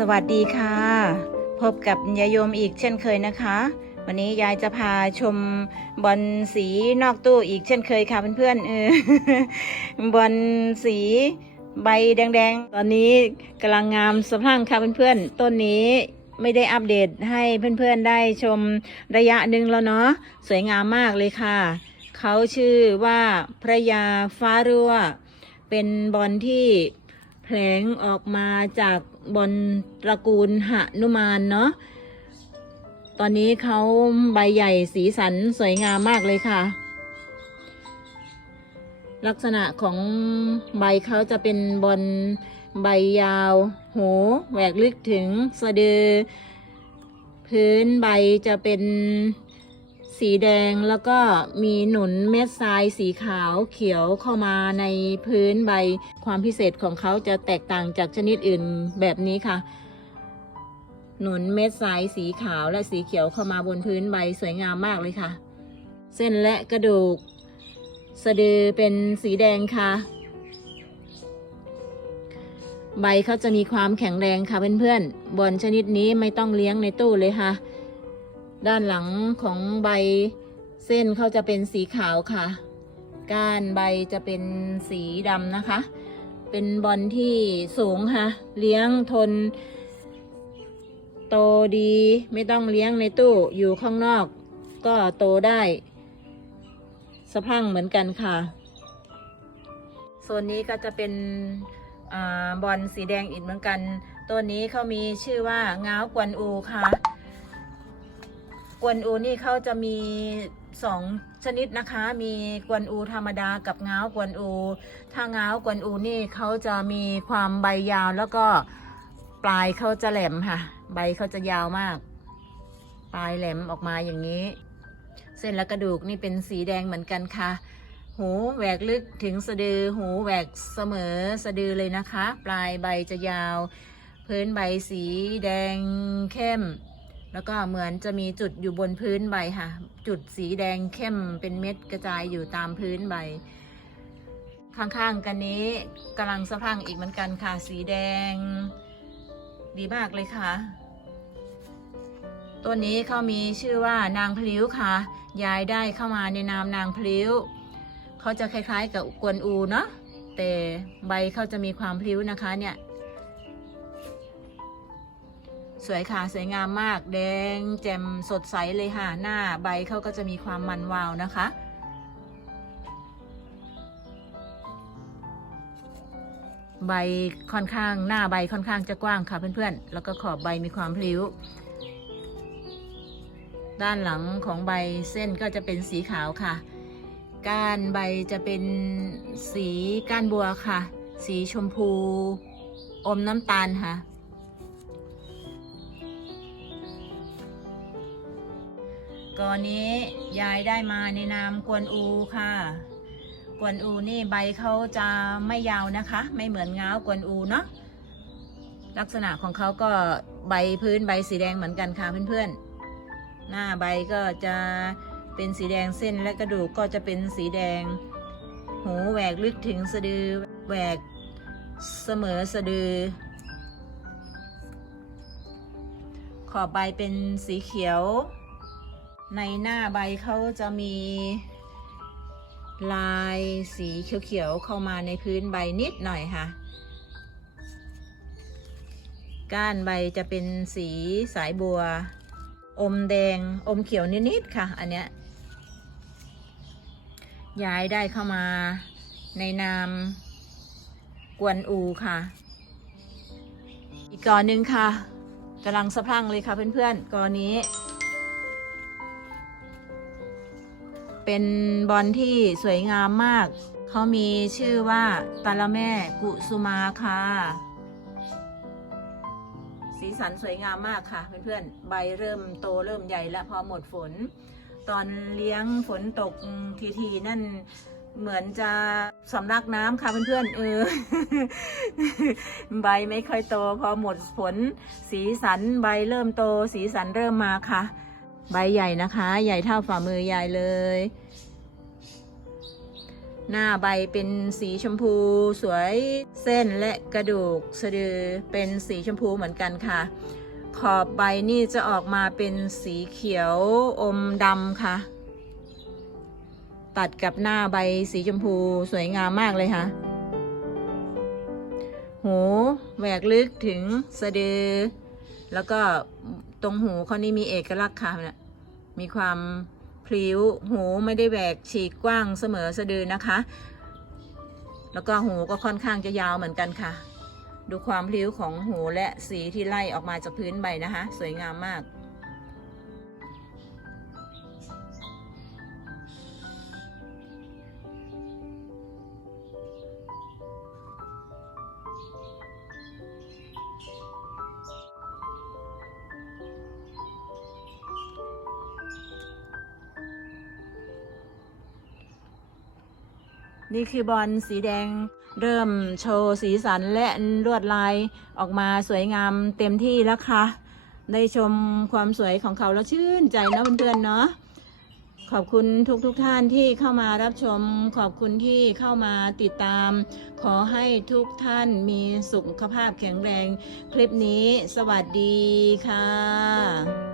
สวัสดีค่ะ พบกับยายโยมอีกเช่นเคยนะคะ วันนี้ยายจะพาชมบอลสีนอกตู้อีกเช่นเคยค่ะเพื่อนๆเออบอลสีใบแดงๆ ตอนนี้กำลังงามสะพรั่งค่ะเพื่อนๆ ต้นนี้ไม่ได้อัปเดตให้เพื่อนๆได้ชมระยะหนึ่งแล้วเนาะสวยงามมากเลยค่ะ เขาชื่อว่าพระยาฟ้ารั่ว เป็นบอลที่ แผลงออกมาจากบอลตระกูลหนุมานเนาะ ตอนนี้เขาใบใหญ่สีสันสวยงามมากเลยค่ะ ลักษณะของใบเขาจะเป็นบอลใบยาว หูแหวกลึกถึงสะดือ พื้นใบจะเป็น สีแดงแล้วก็มีหนุนเม็ดทรายสีขาวเขียวเข้ามาในพื้นใบ ความพิเศษของเขาจะแตกต่างจากชนิดอื่นแบบนี้ค่ะ หนุนเม็ดทรายสีขาวและสีเขียวเข้ามาบนพื้นใบสวยงามมากเลยค่ะ เส้นและกระดูก สะดือเป็นสีแดงค่ะ ใบเขาจะมีความแข็งแรงค่ะเพื่อนๆบอลชนิดนี้ไม่ต้องเลี้ยงในตู้เลยค่ะ ด้านหลังของใบเส้นเขาจะเป็นสีขาวค่ะ ก้านใบจะเป็นสีดำนะคะ เป็นบอลที่สูงค่ะ เลี้ยงทน โตดีไม่ต้องเลี้ยงในตู้อยู่ข้างนอก ก็โตได้สะพังเหมือนกันค่ะโซนนี้ก็จะเป็นอบอลสีแดงอีกเหมือนกันตัวนี้เขามีชื่อว่าง้าวกวนอูค่ะ กวนอูนี่เขาจะมีสองชนิดนะคะ มีกวนอูธรรมดากับง้าวกวนอู ถ้าง้าวกวนอูนี่เขาจะมีความใบยาวแล้วก็ปลายเขาจะแหลมค่ะ ใบเขาจะยาวมาก ปลายแหลมออกมาอย่างนี้ เส้นและกระดูกนี่เป็นสีแดงเหมือนกันค่ะ หูแหวกลึกถึงสะดือ หูแหวกเสมอสะดือเลยนะคะ ปลายใบจะยาว พื้นใบสีแดงเข้ม แล้วก็เหมือนจะมีจุดอยู่บนพื้นใบค่ะ จุดสีแดงเข้มเป็นเม็ดกระจายอยู่ตามพื้นใบ ข้างๆกันนี้กำลังสะพังอีกเหมือนกันค่ะ สีแดง ดีมากเลยค่ะตัวนี้เขามีชื่อว่านางพลิ้วค่ะยายได้เข้ามาในนามนางพลิ้วเขาจะคล้ายๆกับกวนอูเนาะแต่ใบเขาจะมีความพลิ้วนะคะเนี่ย สวยค่ะ สวยงามมาก แดงแจ่มสดใสเลยค่ะ หน้าใบเขาก็จะมีความมันวาวนะคะ ใบค่อนข้างหน้าใบค่อนข้างจะกว้างค่ะเพื่อนๆ แล้วก็ขอบใบมีความพลิ้ว ด้านหลังของใบเส้นก็จะเป็นสีขาวค่ะ ก้านใบจะเป็นสีก้านบัวค่ะ สีชมพู อมน้ำตาลค่ะ ก่อนนี้ยายได้มาในนามกวนอูค่ะ กวนอูนี่ใบเขาจะไม่ยาวนะคะ ไม่เหมือนง้าวกวนอูเนาะลักษณะของเขาก็ใบพื้นใบสีแดงเหมือนกันค่ะเพื่อนๆ หน้าใบก็จะเป็นสีแดงเส้นและกระดูกก็จะเป็นสีแดง หูแหวกลึกถึงสะดือแหวกเสมอสะดือ ขอบใบเป็นสีเขียว ในหน้าใบเขาจะมี ลายสีเขียวๆเข้ามาในพื้นใบนิดหน่อยค่ะ ก้านใบจะเป็นสีสายบัว อมแดงอมเขียวนิดๆค่ะ อันเนี้ยย้ายได้เข้ามาในนามกวนอูค่ะ อีกกอหนึ่งค่ะกำลังสะพรั่งเลยค่ะเพื่อนๆกอนี้ เป็นบอลที่สวยงามมาก เขามีชื่อว่าตาละแม่กุสุมาค่ะ สีสันสวยงามมากค่ะ เพื่อนๆ ใบเริ่มโตเริ่มใหญ่แล้วพอหมดฝน ตอนเลี้ยงฝนตกทีๆนั่นเหมือนจะสำลักน้ำค่ะเพื่อนๆเออ ใบไม่ค่อยโต พอหมดฝนสีสันใบเริ่มโต สีสันเริ่มมาค่ะ ใบใหญ่นะคะ ใหญ่เท่าฝ่ามือยายเลย หน้าใบเป็นสีชมพูสวยเส้นและกระดูกสะดือเป็นสีชมพูเหมือนกันค่ะ ขอบใบนี่จะออกมาเป็นสีเขียวอมดำค่ะ ตัดกับหน้าใบสีชมพูสวยงามมากเลยค่ะ หูแหวกลึกถึงสะดือ แล้วก็ รงหูเขานี่มีเอกลักษณ์ค่ะเนี่ยมีความพลิ้วหูไม่ได้แหวกฉีกกว้างเสมอสะดือนะคะ แล้วก็หูก็ค่อนข้างจะยาวเหมือนกันค่ะ ดูความพลิ้วของหูและสีที่ไล่ออกมาจากพื้นใบนะคะ สวยงามมาก นี่คือบอลสีแดงเริ่มโชว์สีสันและลวดลายออกมาสวยงามเต็มที่แล้วค่ะ ได้ชมความสวยของเขาแล้วชื่นใจนะเพื่อนๆเนาะขอบคุณทุกๆทท่านที่เข้ามารับชม ขอบคุณที่เข้ามาติดตาม ขอให้ทุกท่านมีสุขภาพแข็งแรง คลิปนี้สวัสดีค่ะ